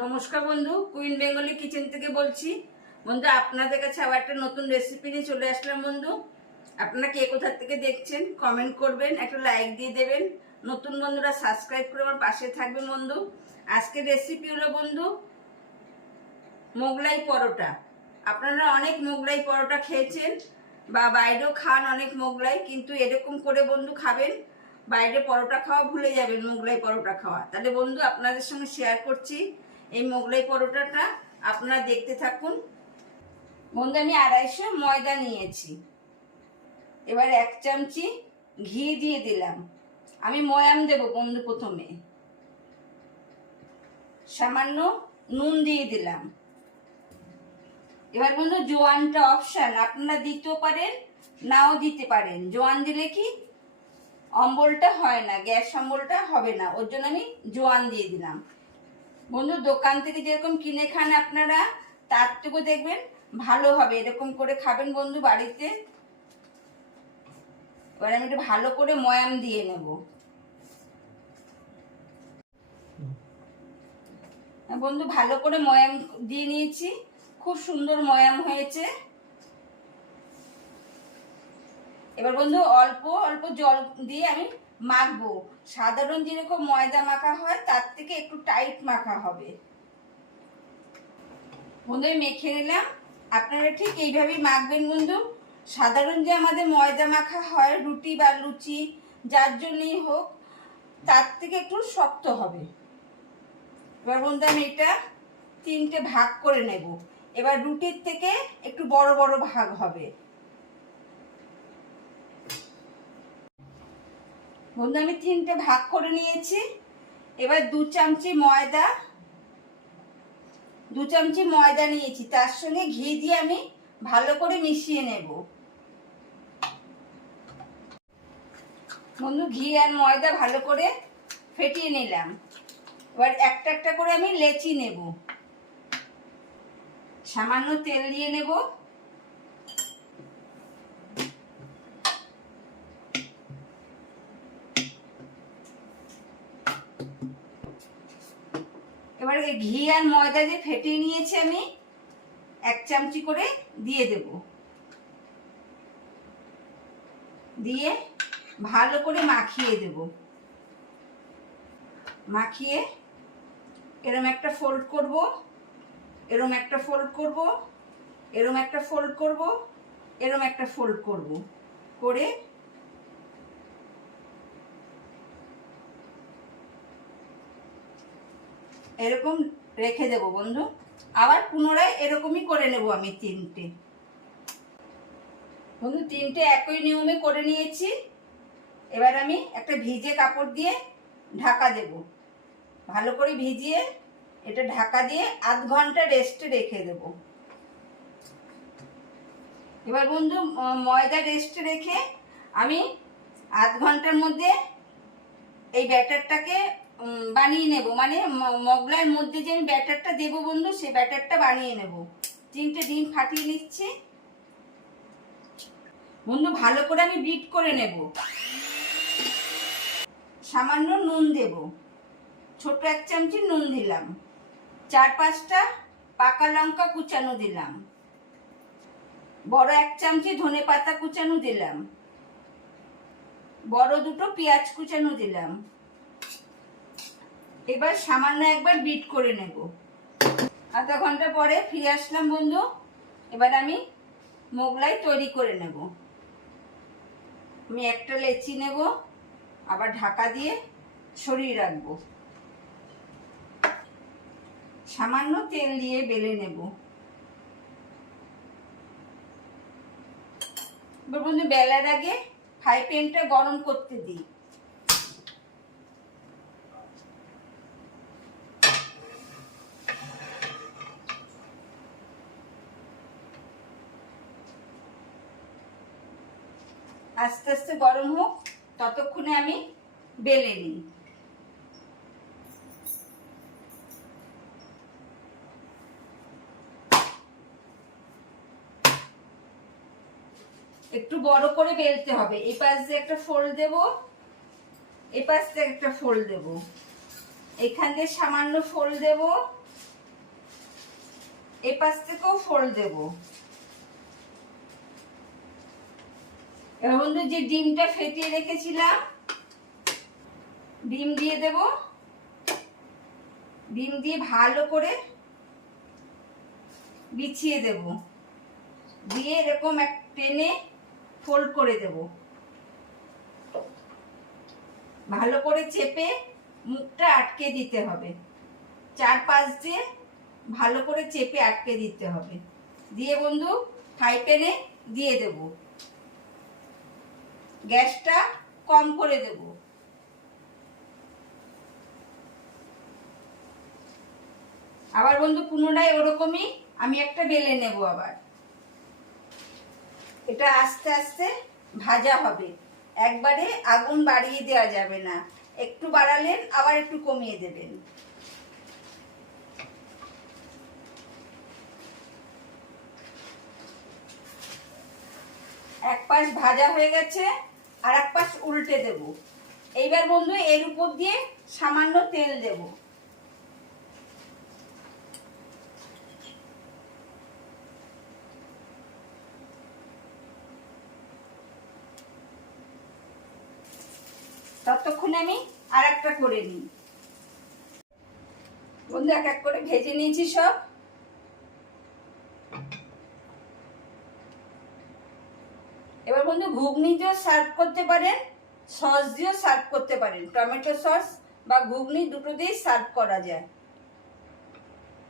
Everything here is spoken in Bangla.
নমস্কার বন্ধু, কুইন বেঙ্গলি কিচেন থেকে বলছি। বন্ধু, আপনাদের কাছে আবার একটা নতুন রেসিপি নিয়ে চলে আসলাম। বন্ধু, আপনারা কে কোথা থেকে দেখছেন কমেন্ট করবেন, একটা লাইক দিয়ে দেবেন। নতুন বন্ধুরা সাবস্ক্রাইব করে আমার পাশে থাকবেন। বন্ধু, আজকের রেসিপি হলো বন্ধু মোগলাই পরোটা। আপনারা অনেক মোগলাই পরোটা খেয়েছেন বা বাইরেও খান অনেক মোগলাই, কিন্তু এরকম করে বন্ধু খাবেন, বাইরে পরোটা খাওয়া ভুলে যাবেন, মোগলাই পরোটা খাওয়া। তাহলে বন্ধু আপনাদের সঙ্গে শেয়ার করছি এই মোগলাই পরোটাটা, আপনারা দেখতে থাকুন। বন্ধু, আমি 250 ময়দা নিয়েছি। এবার 1 চামচি ঘি দিয়ে দিলাম। আমি ময়াম দেব বন্ধু। প্রথমে সামান্য নুন দিয়ে দিলাম। এবার বন্ধু জোয়ানটা অপশন, আপনারা দিতেও পারেন নাও দিতে পারেন। জোয়ান দিলে কি অম্বলটা হয় না, গ্যাস অম্বলটা হবে না, ওর জন্য আমি জোয়ান দিয়ে দিলাম। বন্ধু, দোকান থেকে যেরকম কিনে খান আপনারা, তার থেকেও দেখবেন ভালো হবে, এরকম করে খাবেন বন্ধু বাড়িতে। এবার আমি একটু ভালো করে ময়াম দিয়ে নেব। বন্ধু, ভালো করে ময়াম দিয়ে নিয়েছি, খুব সুন্দর ময়াম হয়েছে। এবার বন্ধু অল্প অল্প জল দিয়ে আমি মাখবো। সাধারণ যেরকম ময়দা মাখা হয় তার থেকে একটু টাইট মাখা হবে। বন্ধু, আমি মেখে নিলাম। আপনারা ঠিক এইভাবেই মাখবেন বন্ধু। সাধারণ যে আমাদের ময়দা মাখা হয় রুটি বা লুচি, যার জন্যই হোক, তার থেকে একটু শক্ত হবে। এবার বন্ধু আমি এটা 3টে ভাগ করে নেব। এবার রুটির থেকে একটু বড় বড় ভাগ হবে। বন্ধু, আমি 3টে ভাগ করে নিয়েছি। এবার 2 চামচি ময়দা নিয়েছি, তার সঙ্গে ঘি দিয়ে আমি ভালো করে মিশিয়ে নেব। বন্ধু, ঘি আর ময়দা ভালো করে ফেটিয়ে নিলাম। এবার একটা একটা করে আমি লেচি নেব। সামান্য তেল দিয়ে নেব। এবার ঘি আর ময়দা দিয়ে ফেটিয়ে নিয়েছি আমি, 1 চামচি করে দিয়ে দেব। দিয়ে ভালো করে মাখিয়ে দেব। মাখিয়ে এরম একটা ফোল্ড করব, এরম একটা ফোল্ড করব, এরম একটা ফোল্ড করব, এরম একটা ফোল্ড করব, করে এরকম রেখে দেব বন্ধু। আবার পুনরায় এরকমই করে নেব আমি 3টে। বন্ধু, 3টে একই নিয়মে করে নিয়েছি। এবার আমি একটা ভিজে কাপড় দিয়ে ঢাকা দেব। ভালো করে ভিজিয়ে এটা ঢাকা দিয়ে আধ ঘন্টা রেস্টে রেখে দেব। এবার বন্ধু ময়দা রেস্টে রেখে আমি আধ ঘন্টার মধ্যে এই ব্যাটারটাকে বানিয়ে নেব। মানে মোগলাইয়ের মধ্যে যে আমি ব্যাটারটা দেবো বন্ধু, সেই ব্যাটারটা বানিয়ে নেব। 3টে ডিম ফাটিয়ে নিচ্ছি বন্ধু। ভালো করে আমি বিট করে নেব। সামান্য নুন দেব, ছোট 1 চামচি নুন দিলাম। 4-5টা পাকা লঙ্কা কুচানো দিলাম। বড় 1 চামচি ধনে পাতা কুচানো দিলাম। বড় 2টো পেঁয়াজ কুচানো দিলাম। এবার সামান্য একবার বিট করে নেব। আধা ঘন্টা পরে ফিরে আসলাম বন্ধু। এবার আমি মোগলাই তৈরি করে নেব। আমি একটা লেচি নেব, আবার ঢাকা দিয়ে সরিয়ে রাখবো। সামান্য তেল দিয়ে বেলে নেব। এবার বন্ধু বেলার আগে ফ্রাই প্যানটা গরম করতে দিই। আস্তে আস্তে গরম হোক, ততক্ষণে আমি বেলে নিই। একটু বড় করে বেলতে হবে। এই পাশ দিয়ে একটা ফোল্ড দেব, এই পাশ দিয়ে একটা ফোল্ড দেব, এখান দিয়ে সামান্য ফোল্ড দেব, এই পাশ থেকেও ফোল্ড দেব। এবার বন্ধু যে ডিমটা ফেটিয়ে রেখেছিলাম, ডিম দিয়ে দেব। ডিম দিয়ে ভালো করে বিছিয়ে দেব, দিয়ে এরকম এক টেনে ফোল্ড করে দেব। ভালো করে চেপে মুখটা আটকে দিতে হবে, চারপাশ দিয়ে ভালো করে চেপে আটকে দিতে হবে। দিয়ে বন্ধু ফ্রাই প্যানে দিয়ে দেব, গ্যাসটা কম করে দেব। আবার বন্ধু পুনরায় ওরকমই আমি একটা বেলে নেব। আবার এটা আস্তে আস্তে ভাজা হবে, একবারে আগুন বাড়িয়ে দেওয়া যাবে না, একটু বাড়ালেন আবার একটু কমিয়ে দেবেন। এক পাশ ভাজা হয়ে গেছে, আর এক পাশ উল্টে দেব। এইবার বন্ধু এর উপর দিয়ে সামান্য তেল দেব। ততক্ষণে আমি আর একটা করে নিই। বন্ধু এক এক করে ভেজে নিয়েছি সব। এবার বন্ধু ঘুগনি দিয়েও সার্ভ করতে পারেন, সস দিয়েও সার্ভ করতে পারেন। টমেটো সস বা ঘুগনি দুটো দিয়েই সার্ভ করা যায়।